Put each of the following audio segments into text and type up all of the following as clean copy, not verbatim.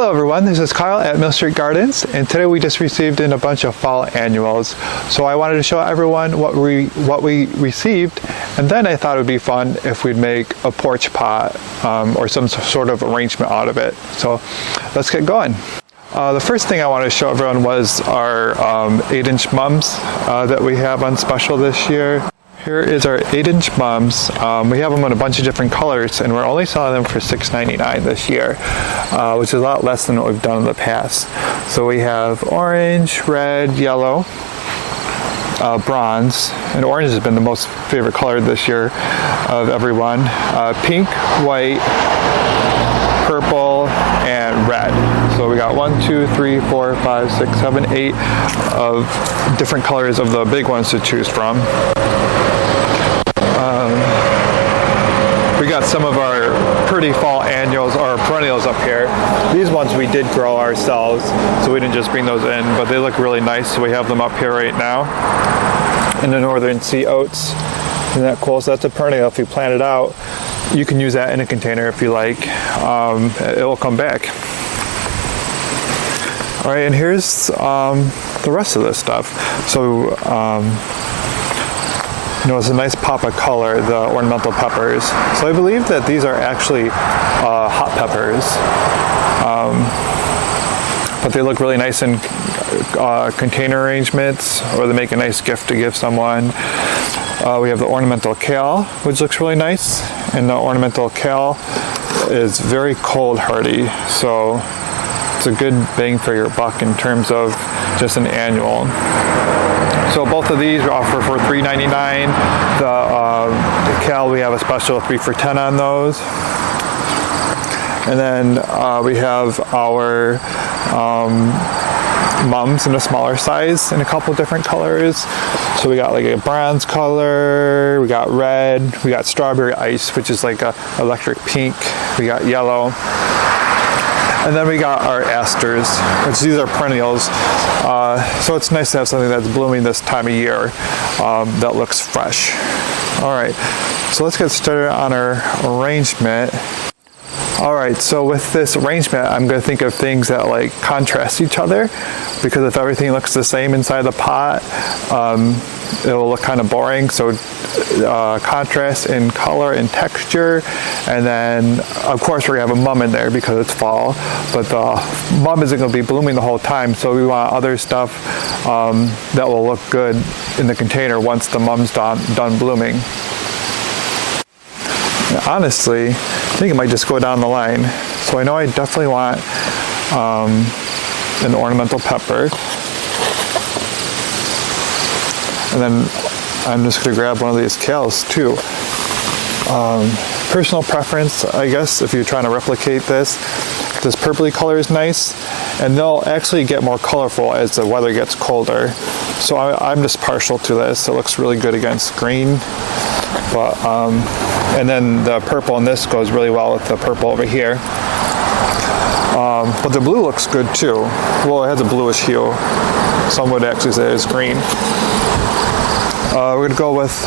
Hello everyone, this is Kyle at Mill Street Gardens, and today we just received in a bunch of fall annuals. So I wanted to show everyone what we received, and then I thought it would be fun if we'd make a porch pot or some sort of arrangement out of it. So let's get going. The first thing I wanted to show everyone was our 8-inch mums that we have on special this year. Here is our 8-inch mums. We have them in a bunch of different colors, and we're only selling them for $6.99 this year, which is a lot less than what we've done in the past. So we have orange, red, yellow, bronze, and orange has been the most favorite color this year of everyone. Pink, white, purple, and red. So we got 1, 2, 3, 4, 5, 6, 7, 8 of different colors of the big ones to choose from. We got some of our pretty fall annuals or perennials up here. These ones we did grow ourselves, so we didn't just bring those in, but they look really nice, so we have them up here right now. And the northern sea oats, isn't that cool? So that's a perennial. If you plant it out, you can use that in a container if you like. It will come back. All right, and here's the rest of this stuff. So, it's a nice pop of color, the ornamental peppers. So I believe that these are actually hot peppers, but they look really nice in container arrangements, or they make a nice gift to give someone. We have the ornamental kale, which looks really nice, and the ornamental kale is very cold hardy, so it's a good bang for your buck in terms of just an annual. So both of these we offer for $3.99. The kale, we have a special 3 for $10 on those. And then we have our mums in a smaller size in a couple different colors. So we got like a bronze color, we got red, we got strawberry ice, which is like a electric pink, we got yellow. And then we got our asters, which these are perennials. So it's nice to have something that's blooming this time of year that looks fresh. All right, so let's get started on our arrangement. All right, so with this arrangement, I'm going to think of things that like contrast each other, because if everything looks the same inside the pot, it will look kind of boring. So contrast in color and texture, and then of course we're gonna have a mum in there because it's fall, but the mum isn't going to be blooming the whole time, so we want other stuff that will look good in the container once the mum's done blooming. Now, honestly, I think it might just go down the line. So I know I definitely want an ornamental pepper, and then I'm just going to grab one of these kales too. Personal preference, I guess, if you're trying to replicate this purpley color is nice, and they'll actually get more colorful as the weather gets colder. So I'm just partial to this. It looks really good against green, but and then the purple in this goes really well with the purple over here. But the blue looks good too. Well, it has a bluish hue. Some would actually say it's green. We're going to go with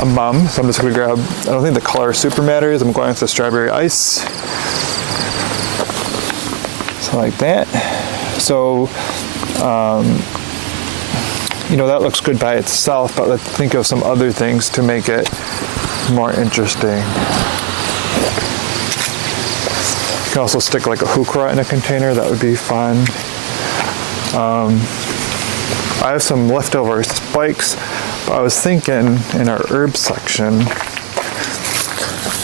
a mum, so I'm just going to grab, I don't think the color super matters, I'm going with the strawberry ice. So like that. So, that looks good by itself, but let's think of some other things to make it more interesting. You can also stick like a heuchera in a container, that would be fun. I have some leftover spikes, but I was thinking in our herb section,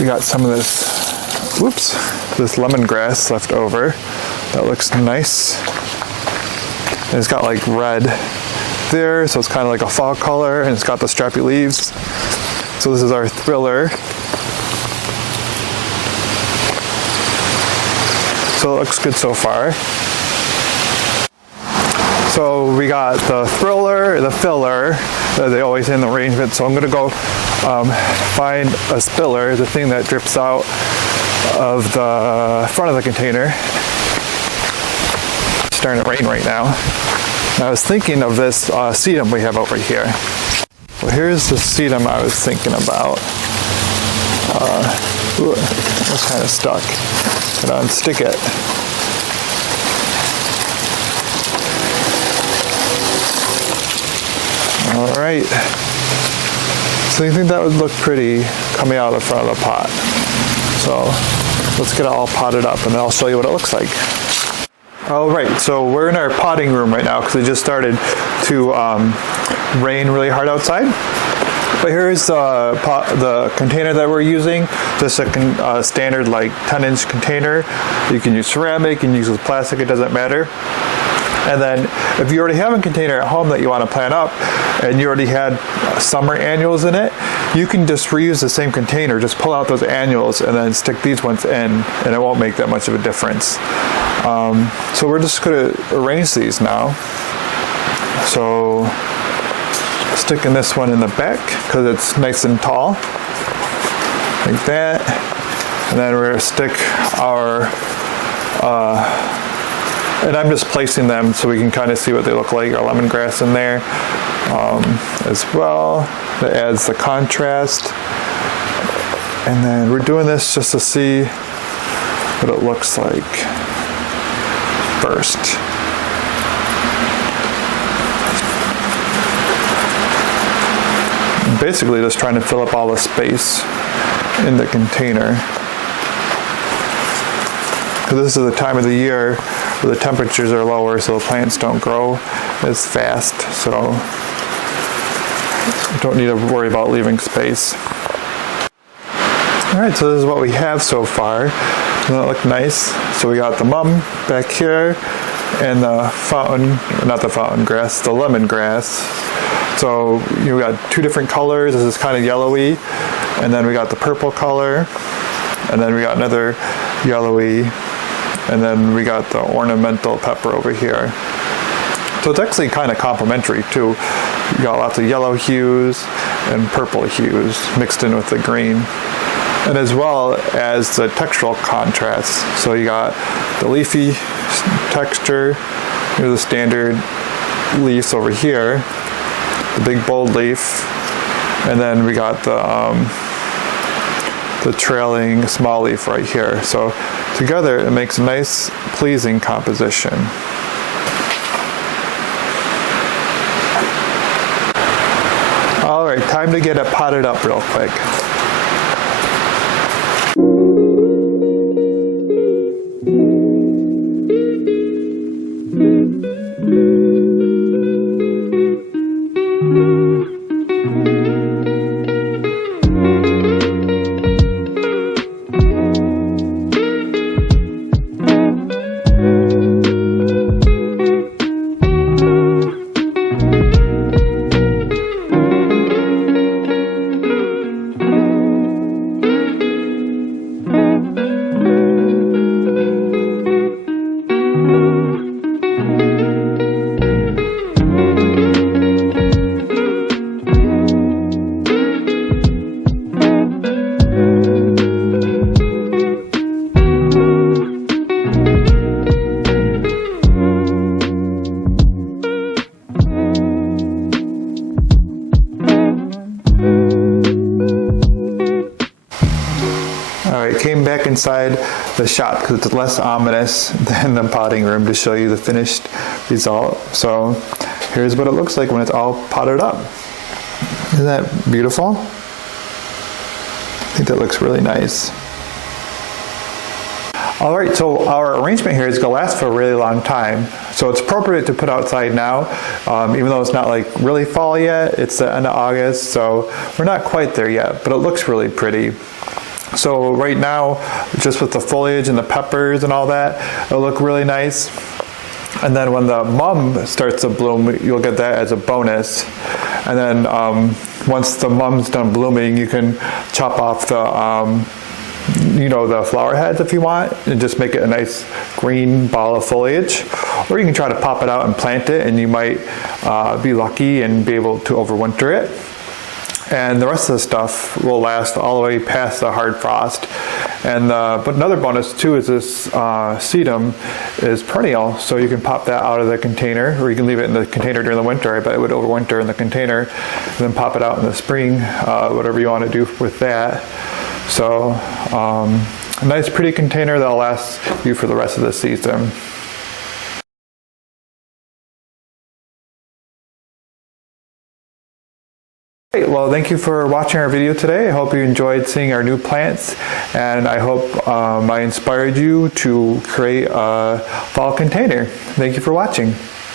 we got some of this lemongrass left over. That looks nice. And it's got like red there, so it's kind of like a fall color, and it's got the strappy leaves. So this is our thriller. So it looks good so far. So we got the thriller, the filler, that they always in the arrangement. So I'm going to go find a spiller, the thing that drips out of the front of the container. It's starting to rain right now. I was thinking of this sedum we have over here. Well, here's the sedum I was thinking about. Ooh, it's kind of stuck. Gotta unstick it. All right. So you think that would look pretty coming out of the front of the pot. So let's get it all potted up and then I'll show you what it looks like. All right, so we're in our potting room right now because it just started to rain really hard outside. But here's the container that we're using, just a standard like 10-inch container. You can use ceramic, you can use plastic, it doesn't matter. And then if you already have a container at home that you want to plant up and you already had summer annuals in it, you can just reuse the same container, just pull out those annuals and then stick these ones in and it won't make that much of a difference. So we're just going to arrange these now. So sticking this one in the back because it's nice and tall, like that. And then we're going to stick our, and I'm just placing them so we can kind of see what they look like, our lemongrass in there as well. That adds the contrast. And then we're doing this just to see what it looks like first. Basically just trying to fill up all the space in the container. Because this is the time of the year where the temperatures are lower so the plants don't grow as fast, so you don't need to worry about leaving space. Alright, so this is what we have so far. Doesn't it look nice? So we got the mum back here and the fountain, not the fountain grass, the lemongrass. So we got two different colors. This is kind of yellowy, and then we got the purple color, and then we got another yellowy, and then we got the ornamental pepper over here. So it's actually kind of complementary too. You got lots of yellow hues and purple hues mixed in with the green, and as well as the textural contrast. So you got the leafy texture, here's the standard leaves over here, the big bold leaf, and then we got the trailing small leaf right here. So together it makes a nice, pleasing composition. All right, time to get it potted up real quick. Came back inside the shop because it's less ominous than the potting room to show you the finished result. So here's what it looks like when it's all potted up. Isn't that beautiful? I think that looks really nice. All right, so our arrangement here is going to last for a really long time. So it's appropriate to put outside now, even though it's not like really fall yet. It's the end of August, so we're not quite there yet, but it looks really pretty. So right now, just with the foliage and the peppers and all that, it'll look really nice. And then when the mum starts to bloom, you'll get that as a bonus. And then once the mum's done blooming, you can chop off the the flower heads if you want, and just make it a nice green ball of foliage. Or you can try to pop it out and plant it, and you might be lucky and be able to overwinter it. And the rest of the stuff will last all the way past the hard frost. And but another bonus too is this sedum is perennial, so you can pop that out of the container, or you can leave it in the container during the winter. I bet it would overwinter in the container, and then pop it out in the spring, whatever you want to do with that. So a nice pretty container that'll last you for the rest of the season. Great. Well, thank you for watching our video today. I hope you enjoyed seeing our new plants, and I hope I inspired you to create a fall container. Thank you for watching.